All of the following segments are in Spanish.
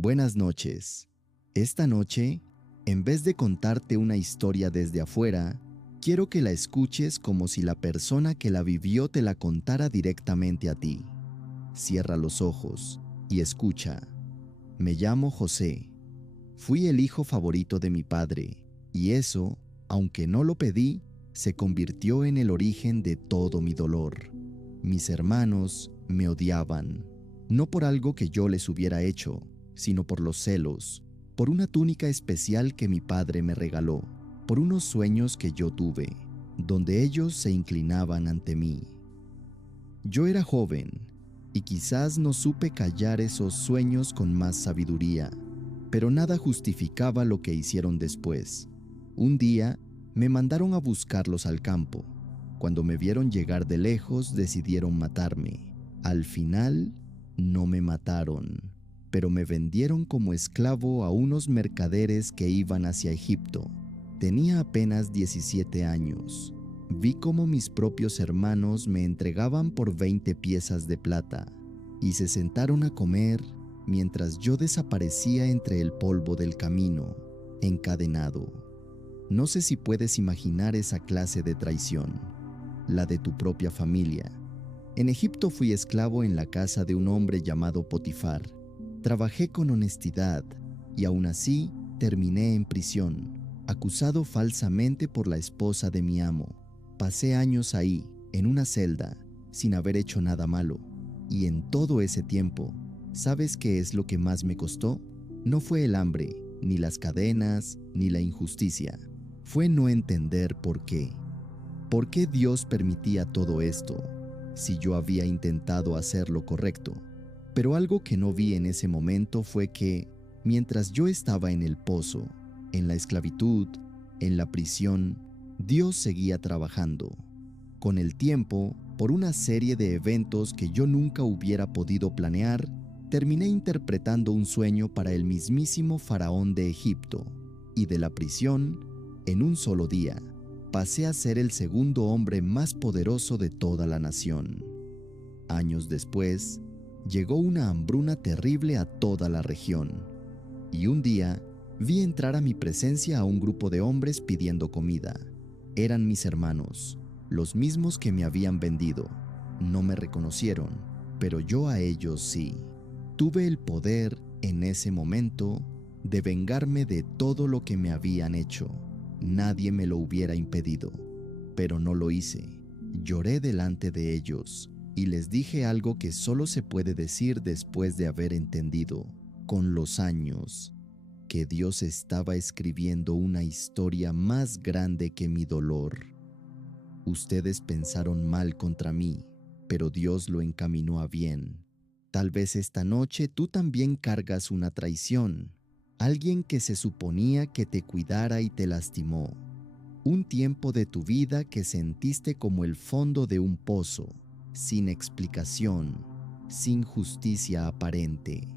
Buenas noches. Esta noche, en vez de contarte una historia desde afuera, quiero que la escuches como si la persona que la vivió te la contara directamente a ti. Cierra los ojos y escucha. Me llamo José. Fui el hijo favorito de mi padre, y eso, aunque no lo pedí, se convirtió en el origen de todo mi dolor. Mis hermanos me odiaban, no por algo que yo les hubiera hecho, sino por los celos, por una túnica especial que mi padre me regaló, por unos sueños que yo tuve, donde ellos se inclinaban ante mí. Yo era joven, y quizás no supe callar esos sueños con más sabiduría, pero nada justificaba lo que hicieron después. Un día, me mandaron a buscarlos al campo. Cuando me vieron llegar de lejos, decidieron matarme. Al final, no me mataron, pero me vendieron como esclavo a unos mercaderes que iban hacia Egipto. Tenía apenas 17 años. Vi cómo mis propios hermanos me entregaban por 20 piezas de plata y se sentaron a comer mientras yo desaparecía entre el polvo del camino, encadenado. No sé si puedes imaginar esa clase de traición, la de tu propia familia. En Egipto fui esclavo en la casa de un hombre llamado Potifar. Trabajé con honestidad y aún así terminé en prisión, acusado falsamente por la esposa de mi amo. Pasé años ahí, en una celda, sin haber hecho nada malo. Y en todo ese tiempo, ¿sabes qué es lo que más me costó? No fue el hambre, ni las cadenas, ni la injusticia. Fue no entender por qué. ¿Por qué Dios permitía todo esto, si yo había intentado hacer lo correcto? Pero algo que no vi en ese momento fue que, mientras yo estaba en el pozo, en la esclavitud, en la prisión, Dios seguía trabajando. Con el tiempo, por una serie de eventos que yo nunca hubiera podido planear, terminé interpretando un sueño para el mismísimo faraón de Egipto, y de la prisión, en un solo día, pasé a ser el segundo hombre más poderoso de toda la nación. Años después, llegó una hambruna terrible a toda la región, y un día vi entrar a mi presencia a un grupo de hombres pidiendo comida. Eran mis hermanos, los mismos que me habían vendido. No me reconocieron, pero yo a ellos sí. Tuve el poder, en ese momento, de vengarme de todo lo que me habían hecho. Nadie me lo hubiera impedido, pero no lo hice. Lloré delante de ellos y les dije algo que solo se puede decir después de haber entendido, con los años, que Dios estaba escribiendo una historia más grande que mi dolor. Ustedes pensaron mal contra mí, pero Dios lo encaminó a bien. Tal vez esta noche tú también cargas una traición, alguien que se suponía que te cuidara y te lastimó. Un tiempo de tu vida que sentiste como el fondo de un pozo, sin explicación, sin justicia aparente.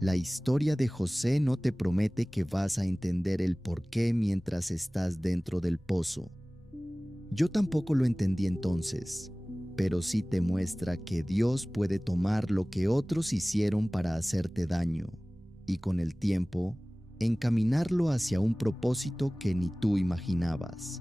La historia de José no te promete que vas a entender el porqué mientras estás dentro del pozo. Yo tampoco lo entendí entonces, pero sí te muestra que Dios puede tomar lo que otros hicieron para hacerte daño y con el tiempo encaminarlo hacia un propósito que ni tú imaginabas.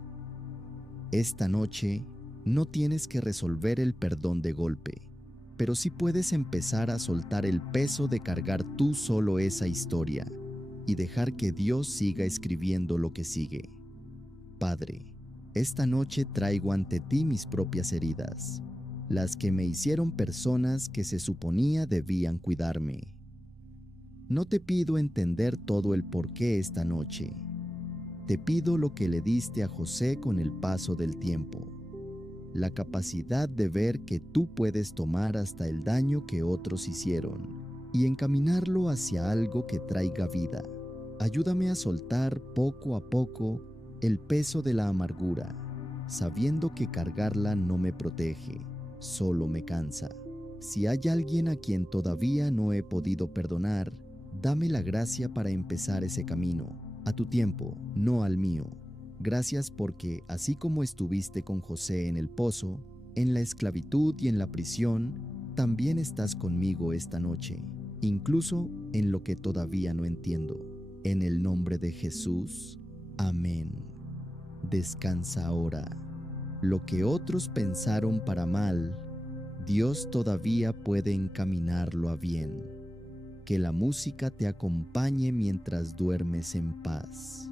Esta noche no tienes que resolver el perdón de golpe, pero sí puedes empezar a soltar el peso de cargar tú solo esa historia y dejar que Dios siga escribiendo lo que sigue. Padre, esta noche traigo ante ti mis propias heridas, las que me hicieron personas que se suponía debían cuidarme. No te pido entender todo el porqué esta noche. Te pido lo que le diste a José con el paso del tiempo, la capacidad de ver que tú puedes tomar hasta el daño que otros hicieron y encaminarlo hacia algo que traiga vida. Ayúdame a soltar poco a poco el peso de la amargura, sabiendo que cargarla no me protege, solo me cansa. Si hay alguien a quien todavía no he podido perdonar, dame la gracia para empezar ese camino, a tu tiempo, no al mío. Gracias porque, así como estuviste con José en el pozo, en la esclavitud y en la prisión, también estás conmigo esta noche. incluso en lo que todavía no entiendo. En el nombre de Jesús, amén. Descansa ahora. Lo que otros pensaron para mal, Dios todavía puede encaminarlo a bien. Que la música te acompañe mientras duermes en paz.